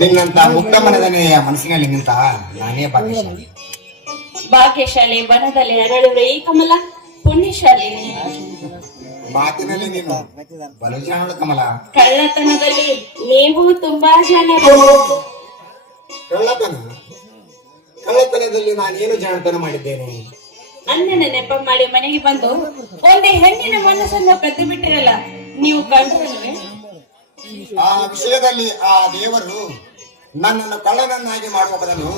ನಿನ್ನಂತ ಮುಕ್ತ ಮನದನೆಯ ಮನಸ್ಸಿನಲ್ಲಿ ನಿಂತ ನಾನೇ ಭಾಗ್ಯಶಾಲಿ. ಭಾಗ್ಯಶಾಲಿ ಬನದಲ್ಲಿ ಅರಳುವ ಈ ಕಮಲ ಪುಣ್ಯಶಾಲಿ. ಮಾತಿನಲ್ಲಿ ನೀನು ಬಲು ಜಾಣಳು ಕಮಲ. ಕಳ್ಳತನದಲ್ಲಿ ನೀವು ತುಂಬಾ ಜನ. ಕಳ್ಳತನದಲ್ಲಿ ನಾನೇನು ಜಾಣತನ ಮಾಡಿದ್ದೇನೆ? ಅಣ್ಣನ ನೆಪ ಮಾಡಿ ಮನೆಗೆ ಬಂದು ಒಂದೇ ಹೆಣ್ಣಿನ ಮನಸ್ಸನ್ನು ಕದ್ದು ಬಿಟ್ಟಿರಲ್ಲ, ನೀವು ಕಂಡ್ರಲ್ವೇ? ಆ ವಿಷಯದಲ್ಲಿ ಆ ದೇವರು ನನ್ನನ್ನು ಕಳ್ಳನನ್ನಾಗಿ ಮಾಡುವ ಬದಲು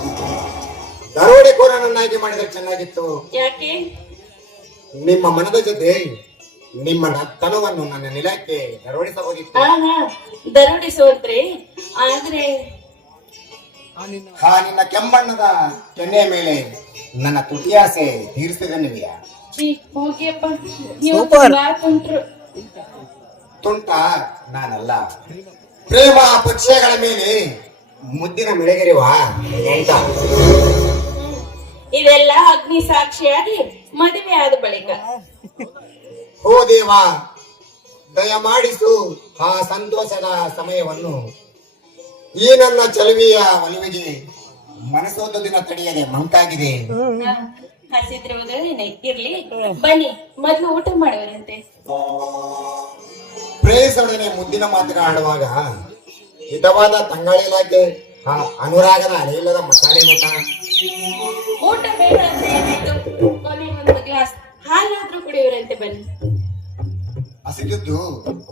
ದರೋಡೆಕೋರನನ್ನಾಗಿ ಮಾಡಿದರೆ ಚೆನ್ನಾಗಿತ್ತು. ಯಾಕೆ? ನಿಮ್ಮ ಮನದ ಜೊತೆ ನಿಮ್ಮ ತನವನ್ನು ನನ್ನ ನಿಲಕ್ಕೆ ದರೋಡಿಸಬಹುದಿತ್ತು. ದರೋಡಿಸೋದ್ರಿ. ಆದ್ರೆ ನಿನ್ನ ಕೆಂಬಣ್ಣದ ಕೆನ್ನೆಯ ಮೇಲೆ ನನ್ನ ತುಟಿಯಾಸೆ ತೀರಿಸಿದ ನೀವಿಯಾ? ಹೋಗಿಯಪ್ಪ, ನೀವು ತುಂಬಾ ತುಂಟ್ರು. ತುಂಟ ನಾನಲ್ಲ. ಪ್ರೇಮ ಪಕ್ಷಿಗಳ ಮೇಲೆ ಮುದ್ದಿನ ಮೆಳೆಗೆರುವ ಎಂತ. ಇದೆಲ್ಲ ಅಗ್ನಿ ಸಾಕ್ಷಿಯಾಗಿ ಮದುವೆ ಆದ ಬಳಿಕ. ಓ ದೇವ, ದಯಮಾಡಿಸು ಆ ಸಂತೋಷದ ಸಮಯವನ್ನು. ಈ ನನ್ನ ಚಲುವೆಯ ಒಲವಿಗೆ ಮನಸೋದು ದಿನ ತಡೆಯದೆ ಮಂಕಾಗಿದೆ. ಹಸಿದ್ರುವುದೇನೆ ಇರ್ಲಿ, ಬನ್ನಿ ಮೊದ್ಲು ಊಟ ಮಾಡುವರಂತೆ. ಪ್ರೇಯಸೊಡನೆ ಮುದ್ದಿನ ಮಾತುಗಳು ಆಡುವಾಗ ಹಿತವಾದ ತಂಗಾಳಿ ಇಲಾಖೆ, ಅನುರಾಗದ ಅನಿಲದ ಮಸಾಲೆ ಊಟ. ಊಟ ಬೇಡ ಅಂತ ಏನಾಯ್ತು? ಕೊನೆಗೊಂದು ಗ್ಲಾಸ್ ಹಾಲಾದ್ರೂ ಕುಡಿಯುವರಂತೆ, ಬನ್ನಿ. ಹಸಿದಿದ್ದು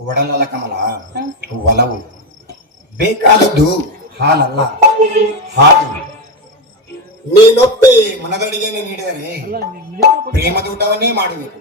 ಒಡಲಲ್ಲ ಕಮಲ, ಒಲವು. ಬೇಕಾದದ್ದು ಹಾಲಲ್ಲ, ಹಾಲು. ನೀನೊಪ್ಪಿ ಮನದಡಿಗೆನೆ ನೀಡಿದರೆ ಪ್ರೇಮದ ಊಟವನ್ನೇ ಮಾಡಬೇಕು.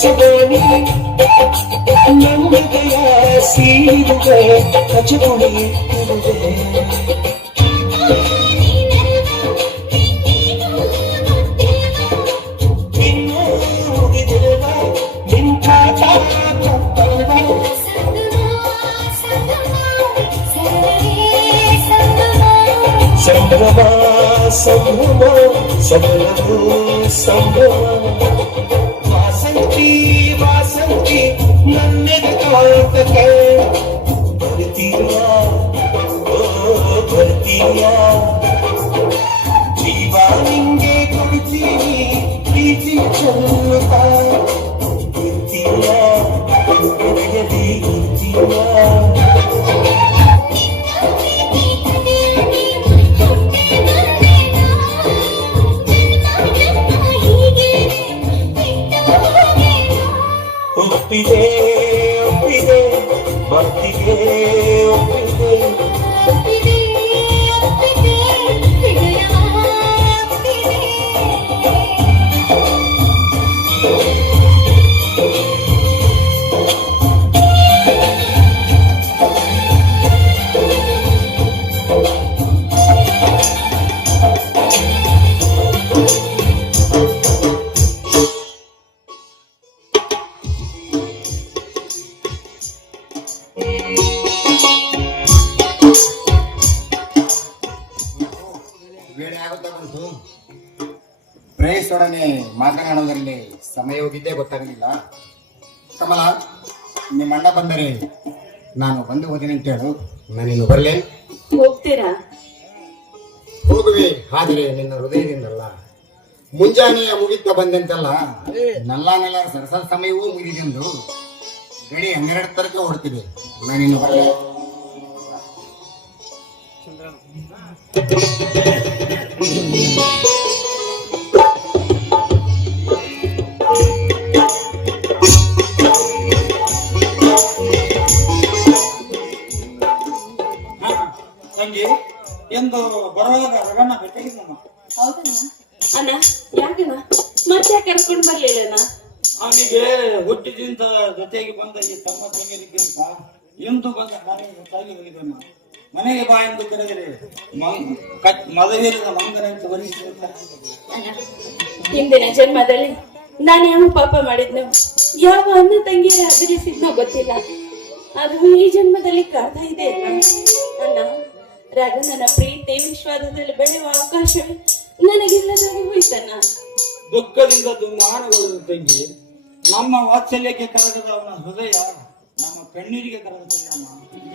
ಸುಗೋಣಿ ನಂಬಿಕೆಯ ಸೀರುವೆ ಕಚಗುಳಿ ಇರುವೆ ನಿನ್ನೆ ಮುಗಿದಿರುವ ನಿಂತಾಟ ಸಂಭ್ರಮ ಸಂಭ್ರಮ ಸಂಭ್ರಮ ಸಂಭ್ರಮ ವಾಸಂತಿ ವಾಸಂತಿ ನನ್ನೆದು ಕಾಂತಕ್ಕೆ ಬರ್ತೀಯ ಬರ್ತೀಯ ಜೀವ ನಿಂಗೆ ಕೊಡ್ತೀನಿ ಪ್ರೀತಿ ಚೆಲ್ಲುತ್ತ ಇರ್ತೀಯ ಹೃದಯದಿ ಇರ್ತೀಯ ಒಪ್ಪಿದೆ ಒಪ್ಪಿದೆ ಭಕ್ತಿಗೆ ಒಪ್ಪಿದೆ ವೇಳೆ ಆಗುತ್ತಾ ಬಂತು. ಪ್ರೇಯಸೊಡನೆ ಮಾತನಾಡುವುದರಲ್ಲಿ ಸಮಯ ಹೋಗಿದ್ದೇ ಗೊತ್ತಾಗಲಿಲ್ಲ. ಕಮಲ, ನಿಮ್ಮ ಅಣ್ಣ ಬಂದರೆ ನಾನು ಬಂದು ಹೋದೇನೆ ಅಂತ ಹೇಳು. ನಾನಿನ್ನು ಬರಲೇ? ಹೋಗ್ತೀರಾ? ಹೋಗುವೆ, ಆದರೆ ನಿನ್ನ ಹೃದಯದಿಂದಲ್ಲ. ಮುಂಜಾನೆಯ ಮುಗಿತ ಬಂದಂತಲ್ಲ, ನಲ್ಲ ಸರಸರ ಸಮಯವೂ ಮುಗಿದೆಂದು ಗಡಿ 12 ತರಕ್ಕೆ ಹೊರಡ್ತಿದೆ. ನಾನಿನ್ನು ಬರಲೇ? ತಂಗಿ ಎಂದು ಬರುವಾಗ ರಗಣ್ಣ ಭೇಟಿಯಾಗಿದ್ದಮ್ಮ. ಹೌದಣ್ಣ? ಅಣ್ಣ ಯಾಕಣ್ಣ ಮತ್ತೆ ಕರ್ಕೊಂಡು ಬರ್ಲಿಲ್ಲಣ್ಣ? ಅವನಿಗೆ ಹುಟ್ಟಿದಿಂದ ಜೊತೆಗೆ ಬಂದ ಈ ತಮ್ಮ ತಂಗಿರಿಗಿಂತ ಎಂದು ಬಂದ ಕಾರ್ಯ ಗೊತ್ತಾಗಿ ಹೋಗಿದ್ದಮ್ಮ. ಮನೆಗೆ ಬಾ ಎಂದು ಕರೆದರೆ ಮದುವೆರಿದ ಮಂಗನ ಅಂತ ವರಿಸಿರುತ್ತಾರೆ. ಹಿಂದಿನ ಜನ್ಮದಲ್ಲಿ ನಾನು ಯಾವ ಪಾಪ ಮಾಡಿದ್ನೋ, ಯಾವ ಅಣ್ಣ ತಂಗಿಯ ಅಭಿನಯಿಸಿದ್ನೋ ಗೊತ್ತಿಲ್ಲ. ಅದು ಈ ಜನ್ಮದಲ್ಲಿ ಕಾಡ್ತಾ ಇದೆ ಅಣ್ಣ. ರಾಘವನ ಪ್ರೀತಿ ವಿಶ್ವಾಸದಲ್ಲಿ ಬೆಳೆಯುವ ಅವಕಾಶವೇ ನನಗಿಲ್ಲದಾಗಿ ಹೋಯ್ತಣ್ಣ. ದುಃಖದಿಂದ ದುಮ್ಮಾನಗೊಳ್ಳುವ ತಂಗಿ, ನಮ್ಮ ವಾತ್ಸಲ್ಯಕ್ಕೆ ಕರಗದ ಅವನ ಹೃದಯ ನಮ್ಮ ಕಣ್ಣೀರಿಗೆ ಕರಗುತ್ತದಮ್ಮ.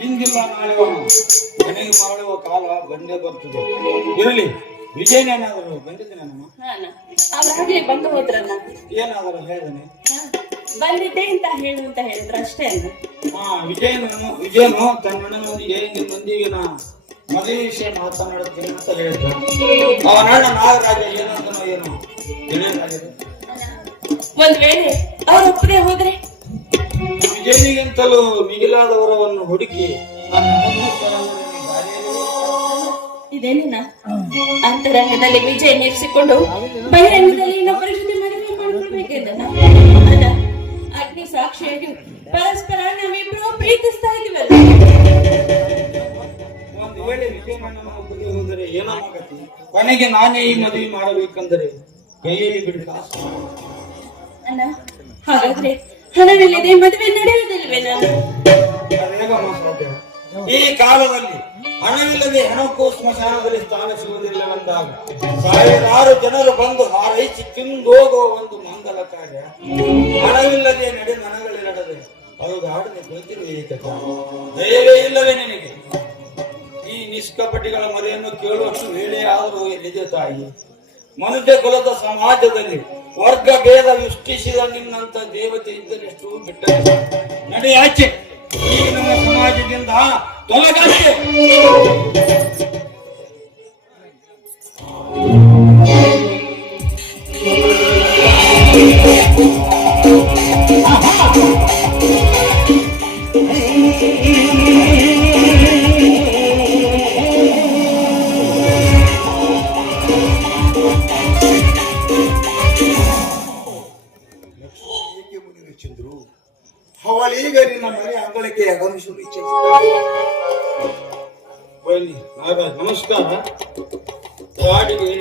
ಇಂದಿಲ್ಲ ನಾಳೆ ಮನೆಗೆ ಮಾಡುವ ಕಾಲ ಬಂದೇ ಬರ್ತದೆ. ಇರಲಿ, ವಿಜಯನೇನಾದರೂ ಬಂದಿದ್ದೇನಮ್ಮ? ಅವ್ರಾಗ್ಲೇ ಬಂದು ಹೋದ್ರಣ್ಣ. ಏನಾದರೂ ಹೇಳಿದನೆ? ಬಂದಿದ್ದೆ ಅಂತ ಹೇಳು ಅಂತ ಹೇಳಿದ್ರು ಅಷ್ಟೇ ಅಣ್ಣ. ವಿಜಯನು ತನ್ನಣ್ಣನೊಂದಿಗೆ ಇಂದಿನ ಮಂದಿಗಿನ ಮದುವೆ ವಿಷಯ ಮಾತನಾಡುತ್ತೇನೆ ಅಂತ ಹೇಳಿದ್ರು. ಅವನಣ್ಣ ನಾಗರಾಜ ಏನಂತನೋ ಏನೋ ಏನೇನಾಗಿದೆ. ಒಂದ್ ವೇಳೆ ಅವ್ರ ಒಪ್ಪದೆ ಹೋದ್ರೆ ವಿಜಯನಿಗಿಂತಲೂ ಮಿಗಿಲಾದವರವನ್ನು ಹುಡುಕಿ ಇದೇನಿನ ಅಂತರಂಗದಲ್ಲಿ ವಿಜಯ ನೇರಿಸಿಕೊಂಡು ಬಹಿರಂಗದಲ್ಲಿ ಇನ್ನೊಬ್ಬರ ಜೊತೆ ಮದುವೆ ಮಾಡಿಕೊಡ್ಬೇಕೆಂದಣ್ಣ. ಅಲ್ಲ, ಅಗ್ನಿ ಸಾಕ್ಷಿಯಾಗಿ ಪರಸ್ಪರ ನಾವಿಬ್ರು ಪ್ರೀತಿಸ್ತಾ ಇದೀವಲ್ಲ. ಒಂದು ವೇಳೆ ವಿಜಯನನ್ನ ಒಬ್ಬರಿಗೆ ಹೋದರೆ ಏನಾಗತ್ತೆ? ಕೊನೆಗೆ ನಾನೇ ಈ ಮದುವೆ ಮಾಡಬೇಕಂದರೆ ಕೈಯಲ್ಲಿ ಬಿಡುತ್ತ ಅಣ್ಣ, ಹಾಗಾದ್ರೆ ಹಣವಿಲ್ಲದೆ ಮದುವೆ ನಡೆಯುವುದಿಲ್ವೇ? ನಾನು ಅದೇಗಮ್ಮ ಸಾಧ್ಯ? ಈ ಕಾಲದಲ್ಲಿ ಹಣವಿಲ್ಲದೆ ಹೆಣಕ್ಕೂ ಸ್ಮಶಾನದಲ್ಲಿ ಸ್ಥಾನ ಸಿಗುವುದಿಲ್ಲವೆಂದಾಗ ಸಾವಿರಾರು ಜನರು ಬಂದು ಹಾರೈಸಿ ತಿಂದೋಗುವ ಒಂದು ಮಂಗಲ ಕಾರ್ಯ ಹಣವಿಲ್ಲದೆ ನಡೆ ನನಗಳಿರದೆ ಅದು ಗಾಢನೆ ಕುಳಿತಿರುವೆ. ದಯವೇ ಇಲ್ಲವೇ ನಿನಗೆ? ಈ ನಿಷ್ಕಪಟಿಗಳ ಮರೆಯನ್ನು ಕೇಳುವಷ್ಟು ವೇಳೆ ಆದರೂ ನಿಜ ತಾಯಿ. ಮನುಷ್ಯ ಕುಲದ ಸಮಾಜದಲ್ಲಿ ವರ್ಗ ಭೇದ ಸೃಷ್ಟಿಸಿದ ನಿನ್ನಂತ ದೇವತೆ ಇದ್ದರೆಷ್ಟು ಬಿಟ್ಟ ನಡೆಯಾಚೆ. ಈ ನಮ್ಮ ಸಮಾಜದಿಂದ ತೊಲಗಾಚೆ. ಅವಳೀಗ ನಿನ್ನ ಮನೆ ಅಂಗಳಕ್ಕೆ ಆಗಮಿಸಲು ಇಚ್ಛೆ. ಬನ್ನಿ ನಾಗರಾಜ್, ನಮಸ್ಕಾರ. ವಾರ್ಡಿಗೆ